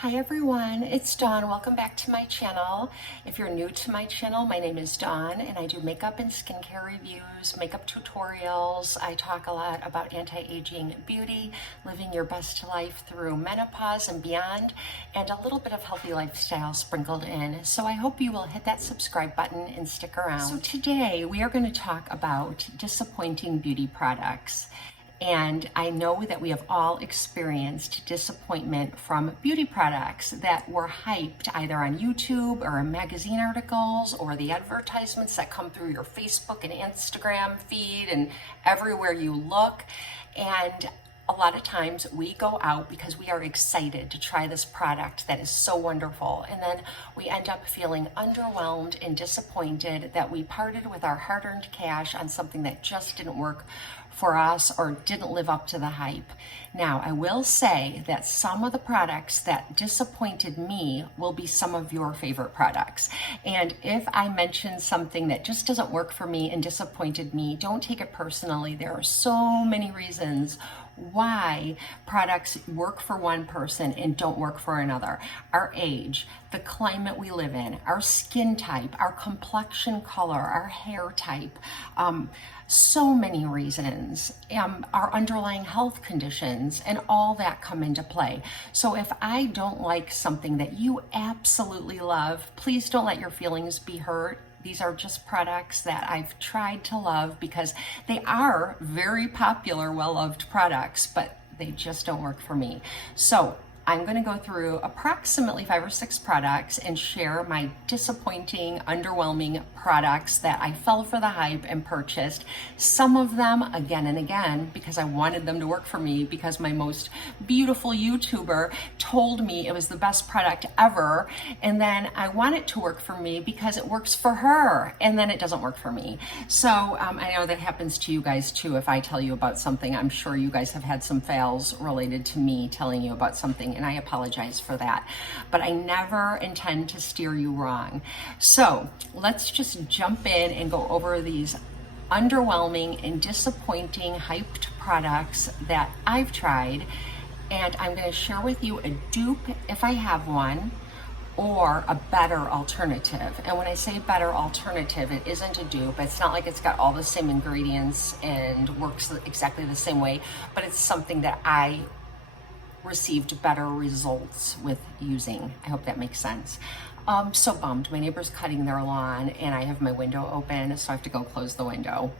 Hi everyone, it's Dawn. Welcome back to my channel. If you're new to my channel, my name is Dawn and I do makeup and skincare reviews, makeup tutorials. I talk a lot about anti-aging beauty, living your best life through menopause and beyond, and a little bit of healthy lifestyle sprinkled in. So I hope you will hit that subscribe button and stick around. So today we are going to talk about disappointing beauty products. And I know that we have all experienced disappointment from beauty products that were hyped either on YouTube or in magazine articles or the advertisements that come through your Facebook and Instagram feed and everywhere you look. And a lot of times we go out because we are excited to try this product that is so wonderful. And then we end up feeling underwhelmed and disappointed that we parted with our hard-earned cash on something that just didn't work for us or didn't live up to the hype. Now, I will say that some of the products that disappointed me will be some of your favorite products. And if I mention something that just doesn't work for me and disappointed me, don't take it personally. There are so many reasons why products work for one person and don't work for another. Our age, the climate we live in, our skin type, our complexion color, our hair type, so many reasons, our underlying health conditions, and all that come into play. So if I don't like something that you absolutely love, please don't let your feelings be hurt. These are just products that I've tried to love because they are very popular, well-loved products, but they just don't work for me. So I'm going to go through approximately 5 or 6 products and share my disappointing, underwhelming products that I fell for the hype and purchased. Some of them again and again because I wanted them to work for me, because my most beautiful YouTuber told me it was the best product ever. And then I want it to work for me because it works for her, and then it doesn't work for me. So I know that happens to you guys too. If I tell you about something, I'm sure you guys have had some fails related to me telling you about something, and I apologize for that, but I never intend to steer you wrong. So let's just jump in and go over these underwhelming and disappointing hyped products that I've tried, and I'm going to share with you a dupe if I have one, or a better alternative. And when I say better alternative, it isn't a dupe. It's not like it's got all the same ingredients and works exactly the same way, but it's something that I received better results with using. I hope that makes sense. So bummed. My neighbor's cutting their lawn and I have my window open, so I have to go close the window.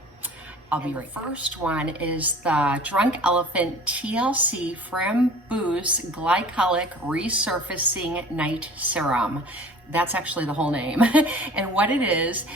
I'll be right back. The first one is the Drunk Elephant TLC Framboos Glycolic Resurfacing Night Serum. That's actually the whole name. And what it is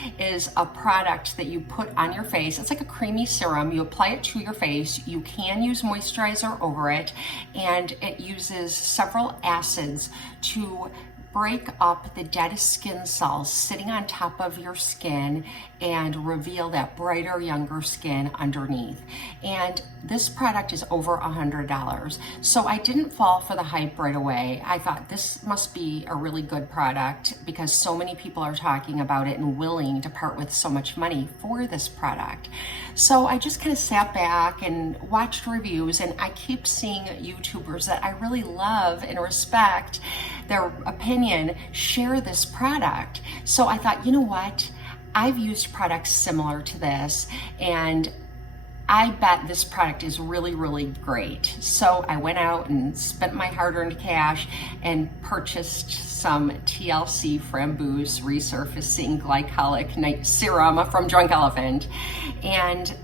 a product that you put on your face. It's like a creamy serum. You apply it to your face. You can use moisturizer over it, and it uses several acids to break up the dead skin cells sitting on top of your skin and reveal that brighter, younger skin underneath. And this product is over $100. So I didn't fall for the hype right away. I thought this must be a really good product because so many people are talking about it and willing to part with so much money for this product. So I just kind of sat back and watched reviews, and I keep seeing YouTubers that I really love and respect their opinion share this product. So I thought, you know what? I've used products similar to this, and I bet this product is really, really great. So I went out and spent my hard-earned cash and purchased some TLC Framboos Resurfacing Glycolic Night Serum from Drunk Elephant. And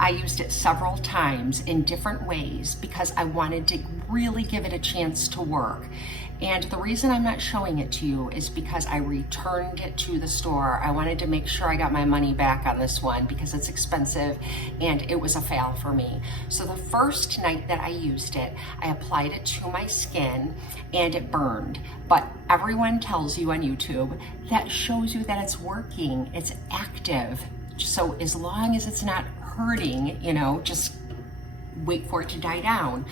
I used it several times in different ways because I wanted to really give it a chance to work. And the reason I'm not showing it to you is because I returned it to the store. I wanted to make sure I got my money back on this one because it's expensive and it was a fail for me. So the first night that I used it, I applied it to my skin and it burned. But everyone tells you on YouTube that shows you that it's working, it's active. So as long as it's not hurting, you know, just wait for it to die down.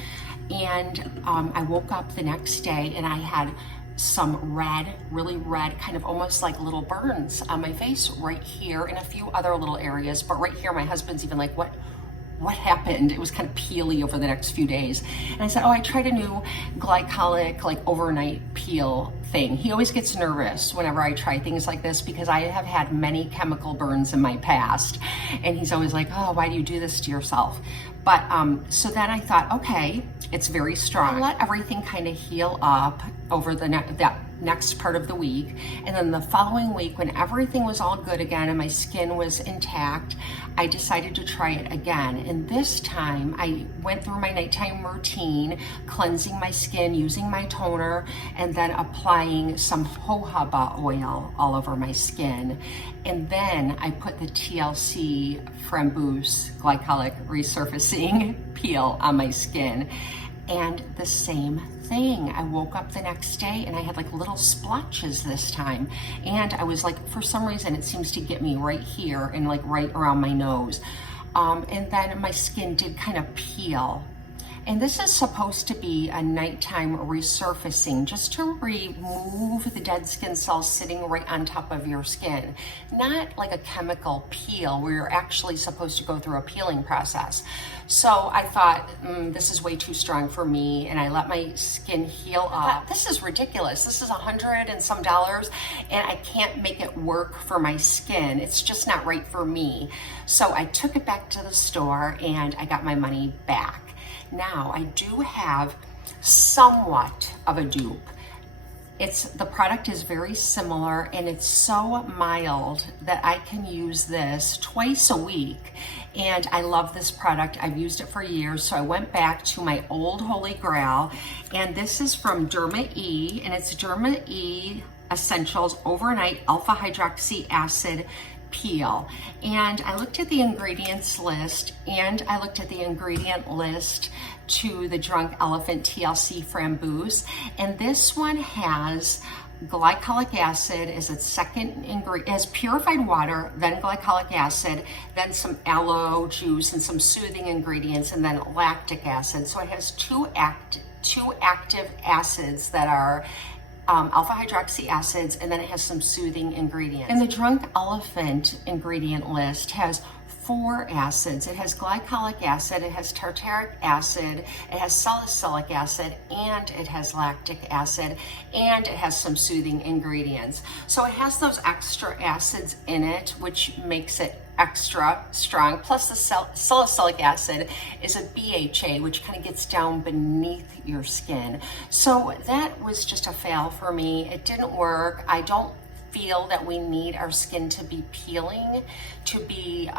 And I woke up the next day and I had some red, really red, kind of almost like little burns on my face right here and a few other little areas. But right here, my husband's even like, what happened? It was kind of peely over the next few days. And I said, oh, I tried a new glycolic, like overnight peel thing. He always gets nervous whenever I try things like this because I have had many chemical burns in my past. And he's always like, oh, why do you do this to yourself? But so then I thought, okay, it's very strong. I let everything kind of heal up over the that next part of the week. And then the following week, when everything was all good again and my skin was intact, I decided to try it again. And this time I went through my nighttime routine, cleansing my skin, using my toner, and then applying some jojoba oil all over my skin. And then I put the TLC Framboos glycolic resurfacing peel on my skin. And the same thing. I woke up the next day and I had like little splotches this time. And I was like, for some reason, it seems to get me right here and like right around my nose. And then my skin did kind of peel. And this is supposed to be a nighttime resurfacing, just to remove the dead skin cells sitting right on top of your skin. Not like a chemical peel where you're actually supposed to go through a peeling process. So I thought, this is way too strong for me, and I let my skin heal up. This is ridiculous. This is $100 and some, and I can't make it work for my skin. It's just not right for me. So I took it back to the store and I got my money back. Now, I do have somewhat of a dupe. The product is very similar and it's so mild that I can use this twice a week. And I love this product. I've used it for years. So I went back to my old holy grail, and this is from Derma E, and it's Derma E Essentials Overnight Alpha Hydroxy Acid Peel. And I looked at the ingredients list, and I looked at the ingredient list to the Drunk Elephant TLC Framboos, and this one has glycolic acid as its second ingredient, as purified water, then glycolic acid, then some aloe juice and some soothing ingredients, and then lactic acid. So it has two active acids that are alpha hydroxy acids, and then it has some soothing ingredients. And the Drunk Elephant ingredient list has 4 acids. It has glycolic acid, it has tartaric acid, it has salicylic acid, and it has lactic acid, and it has some soothing ingredients. So it has those extra acids in it, which makes it extra strong. Plus the salicylic acid is a BHA, which kind of gets down beneath your skin. So that was just a fail for me. It didn't work. I don't feel that we need our skin to be peeling to be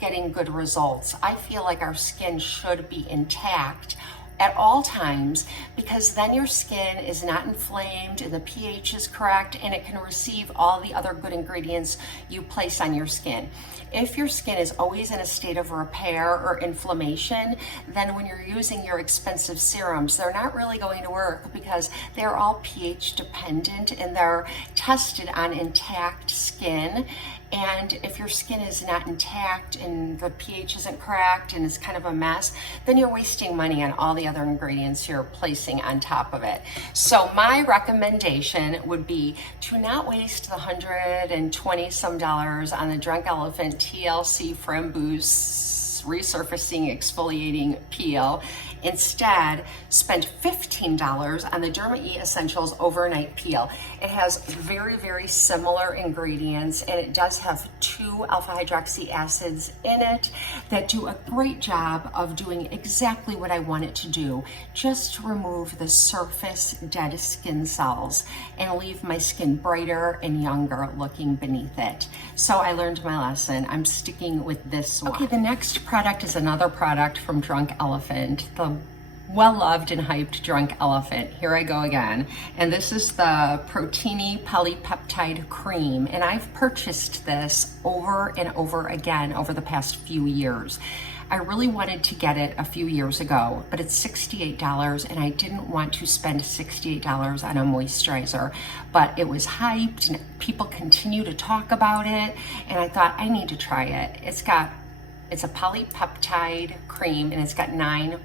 getting good results. I feel like our skin should be intact at all times, because then your skin is not inflamed and the pH is correct, and it can receive all the other good ingredients you place on your skin. If your skin is always in a state of repair or inflammation, then when you're using your expensive serums, they're not really going to work, because they're all pH dependent and they're tested on intact skin. And if your skin is not intact and the pH isn't correct and it's kind of a mess, then you're wasting money on all the other ingredients you're placing on top of it. So my recommendation would be to not waste the $120 some on the Drunk Elephant TLC Framboos Resurfacing Exfoliating Peel. Instead, spend $15 on the Derma E Essentials Overnight Peel. It has very, very similar ingredients, and it does have 2 alpha hydroxy acids in it that do a great job of doing exactly what I want it to do, just to remove the surface dead skin cells and leave my skin brighter and younger looking beneath it. So I learned my lesson. I'm sticking with this one. Okay, the next product is another product from Drunk Elephant, the well-loved and hyped Drunk Elephant. Here I go again. And this is the Protini Polypeptide Cream. And I've purchased this over and over again over the past few years. I really wanted to get it a few years ago, but it's $68, and I didn't want to spend $68 on a moisturizer. But it was hyped and people continue to talk about it, and I thought I need to try it. It's a polypeptide cream, and it's got 9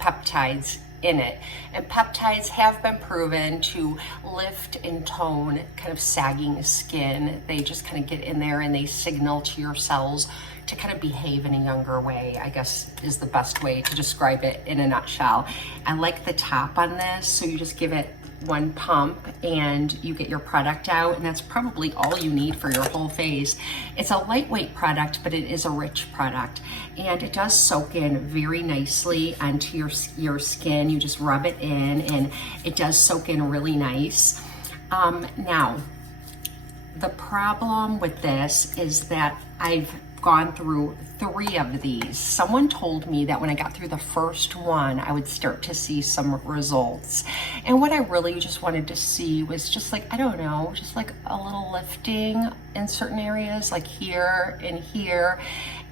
peptides in it. And peptides have been proven to lift and tone kind of sagging skin. They just kind of get in there and they signal to your cells to kind of behave in a younger way, I guess is the best way to describe it in a nutshell. I like the top on this, so you just give it one pump and you get your product out, and that's probably all you need for your whole face. It's a lightweight product, but it is a rich product, and it does soak in very nicely onto your skin. You just rub it in and it does soak in really nice. Now, the problem with this is that I've gone through 3 of these. Someone told me that when I got through the first one, I would start to see some results. And what I really just wanted to see was just like, I don't know, just like a little lifting in certain areas, like here and here.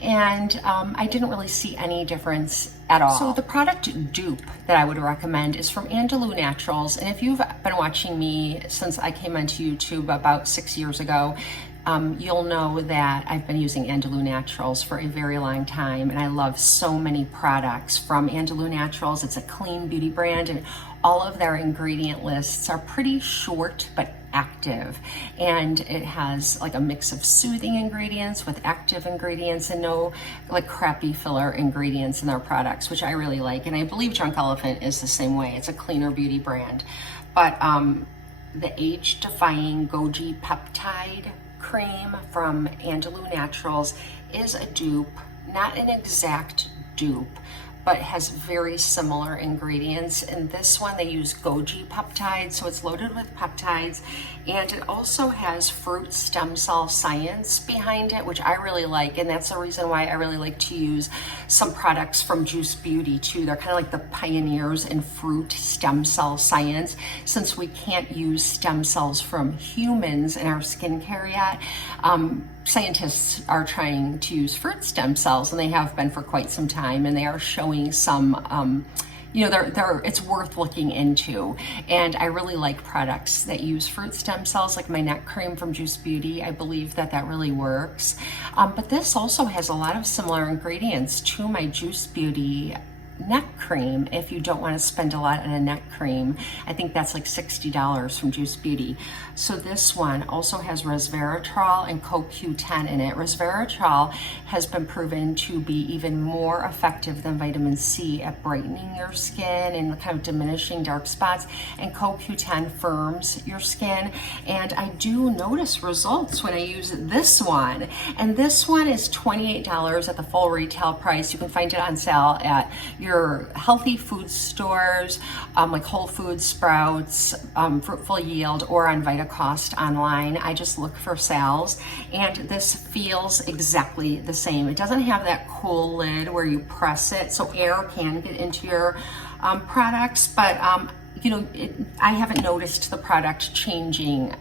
And I didn't really see any difference at all. So the product dupe that I would recommend is from Andalou Naturals. And if you've been watching me since I came onto YouTube about 6 years ago, you'll know that I've been using Andalou Naturals for a very long time, and I love so many products from Andalou Naturals. It's a clean beauty brand, and all of their ingredient lists are pretty short but active, and it has like a mix of soothing ingredients with active ingredients and no like crappy filler ingredients in their products, which I really like. And I believe Drunk Elephant is the same way. It's a cleaner beauty brand. But the age-defying Goji Peptide cream from Andalou Naturals is a dupe, not an exact dupe, but has very similar ingredients. In this one, they use Goji peptides, so it's loaded with peptides, and it also has fruit stem cell science behind it, which I really like, and that's the reason why I really like to use some products from Juice Beauty too. They're kind of like the pioneers in fruit stem cell science. Since we can't use stem cells from humans in our skincare yet, scientists are trying to use fruit stem cells, and they have been for quite some time, and they are showing some it's worth looking into. And I really like products that use fruit stem cells, like my neck cream from Juice Beauty. I believe that really works. But this also has a lot of similar ingredients to my Juice Beauty neck cream if you don't want to spend a lot on a neck cream. I think that's like $60 from Juice Beauty. So this one also has resveratrol and CoQ10 in it. Resveratrol has been proven to be even more effective than vitamin C at brightening your skin and kind of diminishing dark spots, and CoQ10 firms your skin. And I do notice results when I use this one, and this one is $28 at the full retail price. You can find it on sale at your healthy food stores, like Whole Foods, Sprouts, Fruitful Yield, or on VitaCost online. I just look for sales, and this feels exactly the same. It doesn't have that cool lid where you press it, so air can get into your products, but I haven't noticed the product changing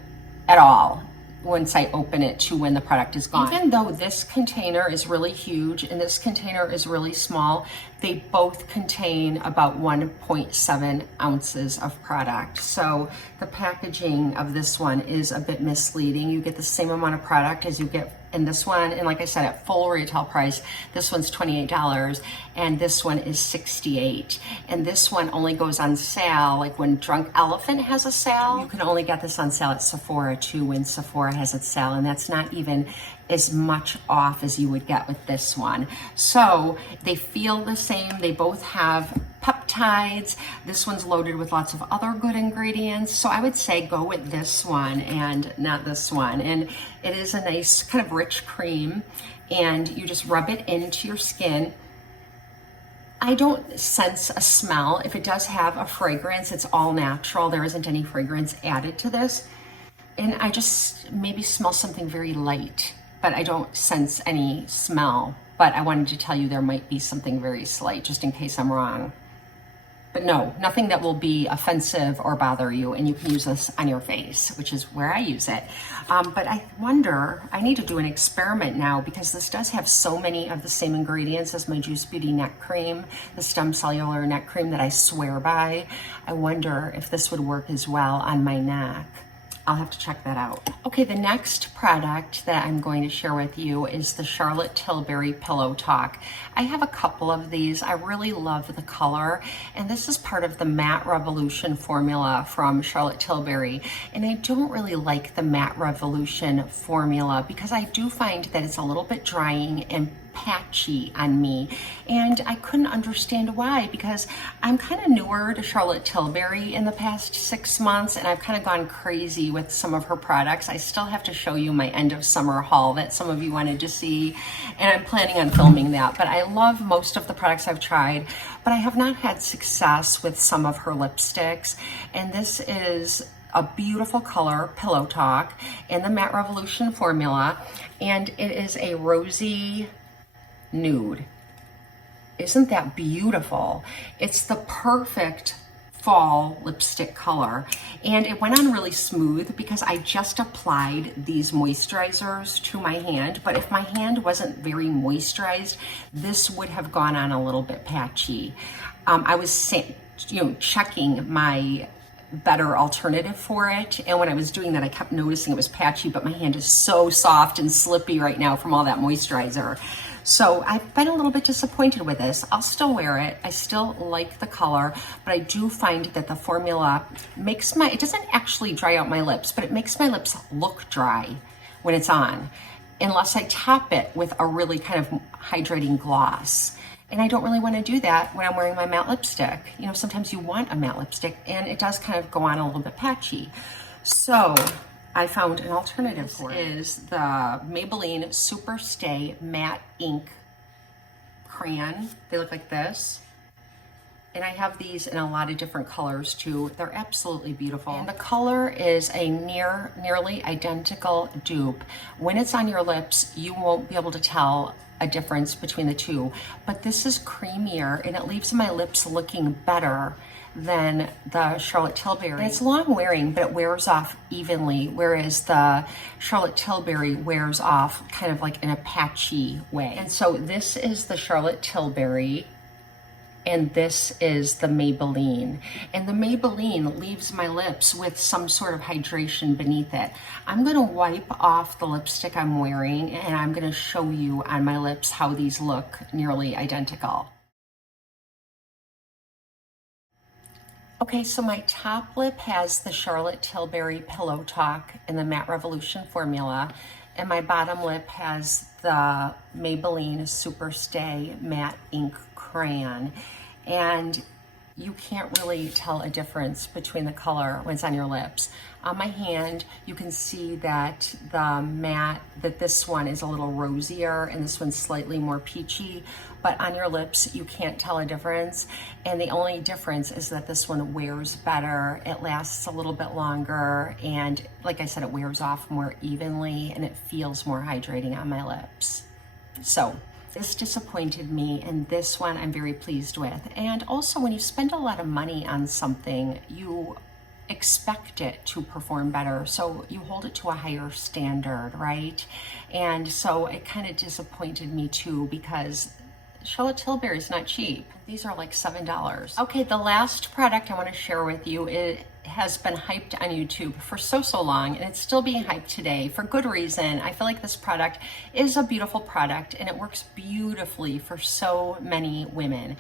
at all once I open it to when the product is gone. Even though this container is really huge and this container is really small, they both contain about 1.7 ounces of product. So the packaging of this one is a bit misleading. You get the same amount of product as you get in this one, and like I said, at full retail price, this one's $28 and this one is $68. And this one only goes on sale, like when Drunk Elephant has a sale. You can only get this on sale at Sephora too, when Sephora has its sale, and that's not even as much off as you would get with this one. So they feel the same. They both have peptides. This one's loaded with lots of other good ingredients. So I would say go with this one and not this one. And it is a nice kind of rich cream, and you just rub it into your skin. I don't sense a smell. If it does have a fragrance, it's all natural. There isn't any fragrance added to this. And I just maybe smell something very light, but I don't sense any smell. But I wanted to tell you there might be something very slight, just in case I'm wrong. But no, nothing that will be offensive or bother you, and you can use this on your face, which is where I use it. But I wonder, I need to do an experiment now, because this does have so many of the same ingredients as my Juice Beauty neck cream, the Stem Cellular neck cream that I swear by. I wonder if this would work as well on my neck. I'll have to check that out. Okay, the next product that I'm going to share with you is the Charlotte Tilbury Pillow Talk. I have a couple of these. I really love the color, and this is part of the Matte Revolution formula from Charlotte Tilbury. And I don't really like the Matte Revolution formula because I do find that it's a little bit drying and patchy on me. And I couldn't understand why, because I'm kind of newer to Charlotte Tilbury in the past 6 months, and I've kind of gone crazy with some of her products. I still have to show you my end of summer haul that some of you wanted to see, and I'm planning on filming that. But I love most of the products I've tried, but I have not had success with some of her lipsticks. And this is a beautiful color, Pillow Talk, in the Matte Revolution formula, and it is a rosy nude. Isn't that beautiful? It's the perfect fall lipstick color, and it went on really smooth because I just applied these moisturizers to my hand. But if my hand wasn't very moisturized, this would have gone on a little bit patchy. I was checking my better alternative for it, and when I was doing that, I kept noticing it was patchy, but my hand is so soft and slippy right now from all that moisturizer. So I've been a little bit disappointed with this. I'll still wear it. I still like the color, but I do find that the formula makes it doesn't actually dry out my lips, but it makes my lips look dry when it's on, unless I top it with a really kind of hydrating gloss. And I don't really want to do that when I'm wearing my matte lipstick. You know, sometimes you want a matte lipstick, and it does kind of go on a little bit patchy. So I found an alternative for it. This is the Maybelline Super Stay Matte Ink Crayon. They look like this. And I have these in a lot of different colors too. They're absolutely beautiful. And the color is a nearly identical dupe. When it's on your lips, you won't be able to tell a difference between the two. But this is creamier, and it leaves my lips looking better than the Charlotte Tilbury. And it's long wearing, but it wears off evenly, whereas the Charlotte Tilbury wears off kind of like in a patchy way. And so this is the Charlotte Tilbury, and this is the Maybelline. And the Maybelline leaves my lips with some sort of hydration beneath it. I'm gonna wipe off the lipstick I'm wearing, and I'm gonna show you on my lips how these look nearly identical. Okay, so my top lip has the Charlotte Tilbury Pillow Talk in the Matte Revolution formula, and my bottom lip has the Maybelline Super Stay Matte Ink Crayon. And you can't really tell a difference between the color when it's on your lips. On my hand, you can see that this one is a little rosier and this one's slightly more peachy, but on your lips, you can't tell a difference. And the only difference is that this one wears better, it lasts a little bit longer, and like I said, it wears off more evenly and it feels more hydrating on my lips. So this disappointed me, and this one I'm very pleased with. And also, when you spend a lot of money on something, you expect it to perform better, so you hold it to a higher standard, right? And so it kind of disappointed me too, because Charlotte Tilbury is not cheap. These are like $7. Okay, the last product I want to share with you, it has been hyped on YouTube for so long, and it's still being hyped today for good reason. I feel like this product is a beautiful product, and it works beautifully for so many women.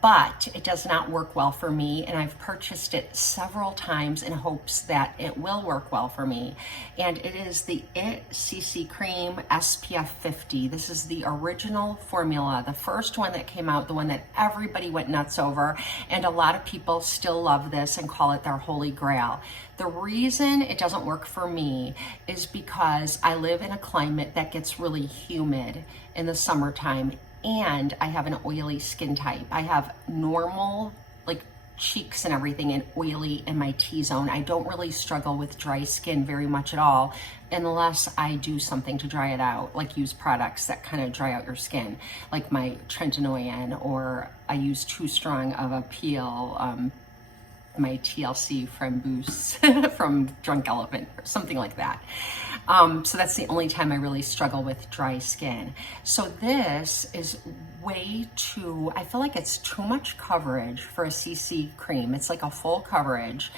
But it does not work well for me, and I've purchased it several times in hopes that it will work well for me. And it is the IT CC Cream SPF 50. This is the original formula, the first one that came out, the one that everybody went nuts over, and a lot of people still love this and call it their holy grail. The reason it doesn't work for me is because I live in a climate that gets really humid in the summertime, and I have an oily skin type. I have normal, like, cheeks and everything, and oily in my T-zone. I don't really struggle with dry skin very much at all, unless I do something to dry it out, like use products that kind of dry out your skin, like my Trentanoyan, or I use too strong of a peel, my TLC from Boost from Drunk Elephant, or something like that. So that's the only time I really struggle with dry skin. So this is way too, I feel like it's too much coverage for a CC cream. It's like a full coverage.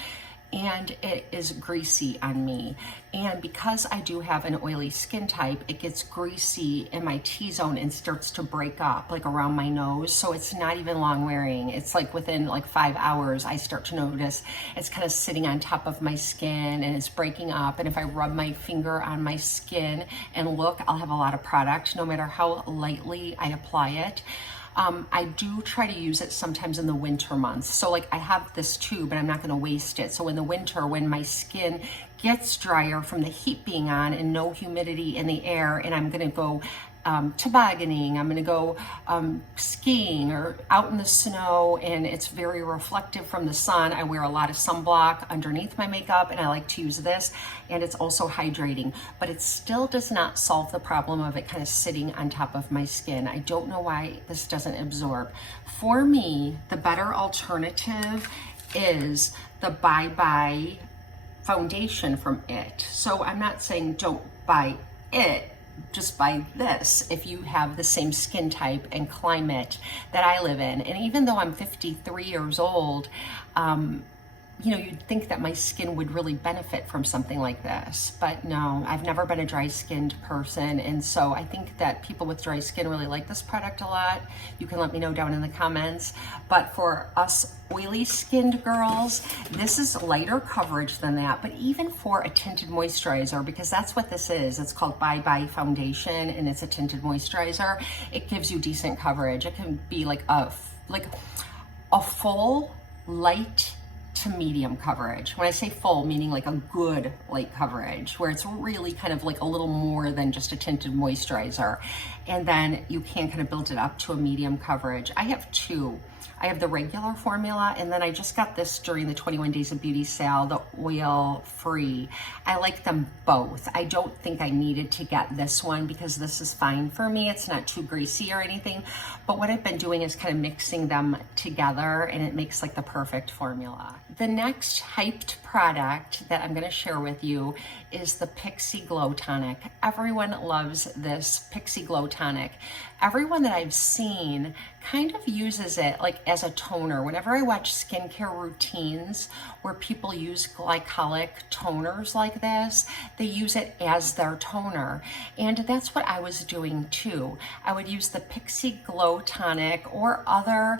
and it is greasy on me. And because I do have an oily skin type, it gets greasy in my T-zone and starts to break up like around my nose. So it's not even long wearing. It's like within like 5 hours, I start to notice it's kind of sitting on top of my skin and it's breaking up. And if I rub my finger on my skin and look, I'll have a lot of product no matter how lightly I apply it. I do try to use it sometimes in the winter months. So like I have this too, but I'm not gonna waste it. So in the winter, when my skin gets drier from the heat being on and no humidity in the air, and I'm gonna go tobogganing, I'm gonna go skiing or out in the snow, and it's very reflective from the sun. I wear a lot of sunblock underneath my makeup, and I like to use this, and it's also hydrating, but it still does not solve the problem of it kind of sitting on top of my skin. I don't know why this doesn't absorb. For me, the better alternative is the Bye Bye foundation from IT. So I'm not saying don't buy it, just buy this if you have the same skin type and climate that I live in. And even though I'm 53 years old, you know, you'd think that my skin would really benefit from something like this, but no, I've never been a dry skinned person. And so I think that people with dry skin really like this product a lot. You can let me know down in the comments. But for us oily skinned girls, this is lighter coverage than that. But even for a tinted moisturizer, because that's what this is, it's called Bye Bye Foundation and it's a tinted moisturizer. It gives you decent coverage. It can be like a full light to medium coverage. When I say full, meaning like a good light coverage, where it's really kind of like a little more than just a tinted moisturizer. And then you can kind of build it up to a medium coverage. I have two. I have the regular formula, and then I just got this during the 21 Days of Beauty sale, the oil free. I like them both. I don't think I needed to get this one because this is fine for me. It's not too greasy or anything. But what I've been doing is kind of mixing them together, and it makes like the perfect formula. The next hyped product that I'm going to share with you is the Pixi Glow Tonic. Everyone loves this Pixi Glow Tonic. Everyone that I've seen kind of uses it like as a toner. Whenever I watch skincare routines where people use glycolic toners like this, they use it as their toner. And that's what I was doing too. I would use the Pixi Glow Tonic or other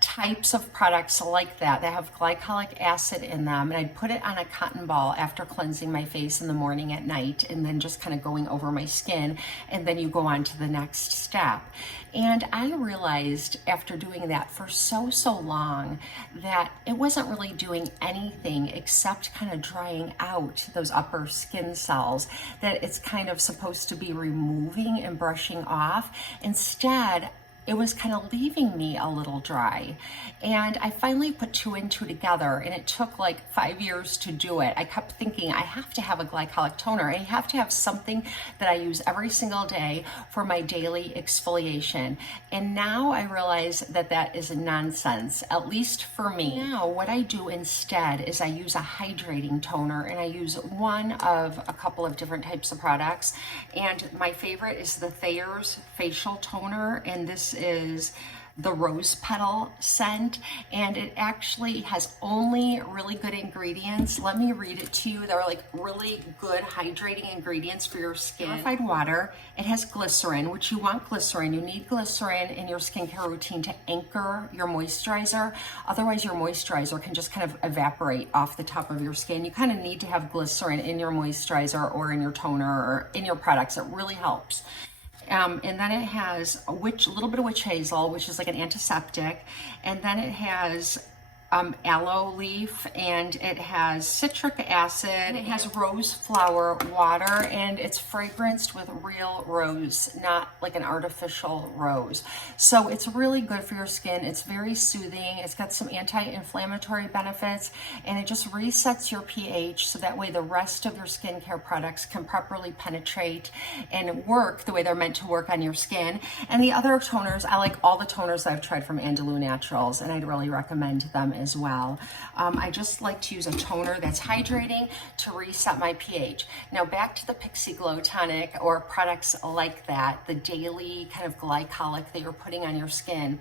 types of products like that have glycolic acid in them, and I'd put it on a cotton ball after cleansing my face in the morning at night, and then just kind of going over my skin, and then you go on to the next step. And I realized after doing that for so long that it wasn't really doing anything except kind of drying out those upper skin cells that it's kind of supposed to be removing and brushing off. Instead, it was kind of leaving me a little dry. And I finally put two and two together, and it took like 5 years to do it. I kept thinking I have to have a glycolic toner. I have to have something that I use every single day for my daily exfoliation. And now I realize that that is nonsense, at least for me. Now what I do instead is I use a hydrating toner, and I use one of a couple of different types of products. And my favorite is the Thayer's facial toner, and this is the rose petal scent, and it actually has only really good ingredients. Let me read it to you. They're like really good hydrating ingredients for your skin. Purified water. It has glycerin, which you want glycerin. You need glycerin in your skincare routine to anchor your moisturizer. Otherwise, your moisturizer can just kind of evaporate off the top of your skin. You kind of need to have glycerin in your moisturizer or in your toner or in your products. It really helps. And then it has a little bit of witch hazel, which is like an antiseptic. And then it has aloe leaf, and it has citric acid. It has rose flower water, and it's fragranced with real rose, not like an artificial rose. So it's really good for your skin. It's very soothing. It's got some anti-inflammatory benefits, and it just resets your pH so that way the rest of your skincare products can properly penetrate and work the way they're meant to work on your skin. And the other toners, I like all the toners I've tried from Andalou Naturals, and I'd really recommend them as well. I just like to use a toner that's hydrating to reset my pH. Now back to the Pixi Glow Tonic or products like that, the daily kind of glycolic that you're putting on your skin.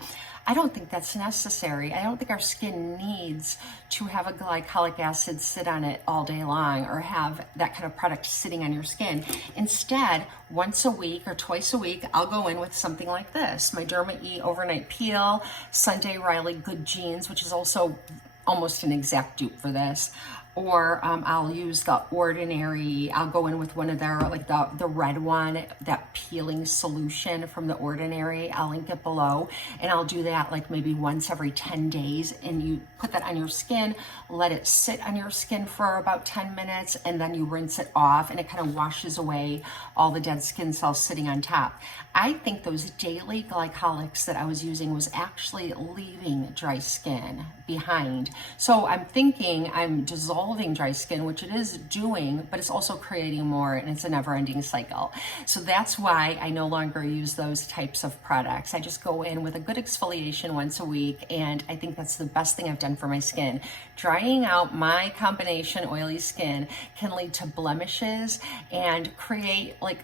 I don't think that's necessary. I don't think our skin needs to have a glycolic acid sit on it all day long or have that kind of product sitting on your skin. Instead, once a week or twice a week, I'll go in with something like this. My Derma E Overnight Peel, Sunday Riley Good Genes, which is also almost an exact dupe for this. Or I'll use the Ordinary, I'll go in with one of their, like the red one, that peeling solution from the Ordinary. I'll link it below. And I'll do that like maybe once every 10 days. And you put that on your skin, let it sit on your skin for about 10 minutes, and then you rinse it off, and it kind of washes away all the dead skin cells sitting on top. I think those daily glycolics that I was using was actually leaving dry skin behind. So I'm thinking I'm dissolving dry skin, which it is doing, but it's also creating more, and it's a never-ending cycle. So that's why I no longer use those types of products. I just go in with a good exfoliation once a week, and I think that's the best thing I've done for my skin. Drying out my combination oily skin can lead to blemishes and create like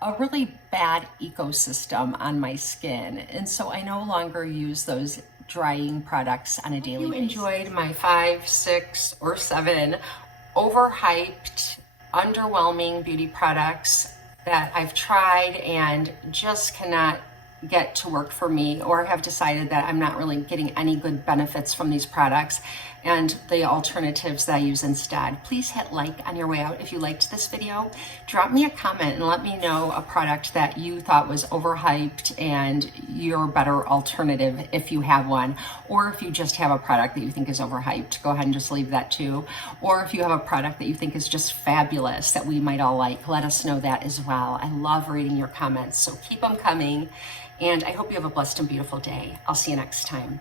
a really bad ecosystem on my skin. And so I no longer use those drying products on a daily basis. If you enjoyed my 5, 6, or 7 overhyped, underwhelming beauty products that I've tried and just cannot get to work for me, or have decided that I'm not really getting any good benefits from these products and the alternatives that I use instead, please hit like on your way out if you liked this video. Drop me a comment and let me know a product that you thought was overhyped and your better alternative if you have one, or if you just have a product that you think is overhyped, go ahead and just leave that too. Or if you have a product that you think is just fabulous that we might all like, let us know that as well. I love reading your comments, so keep them coming. And I hope you have a blessed and beautiful day. I'll see you next time.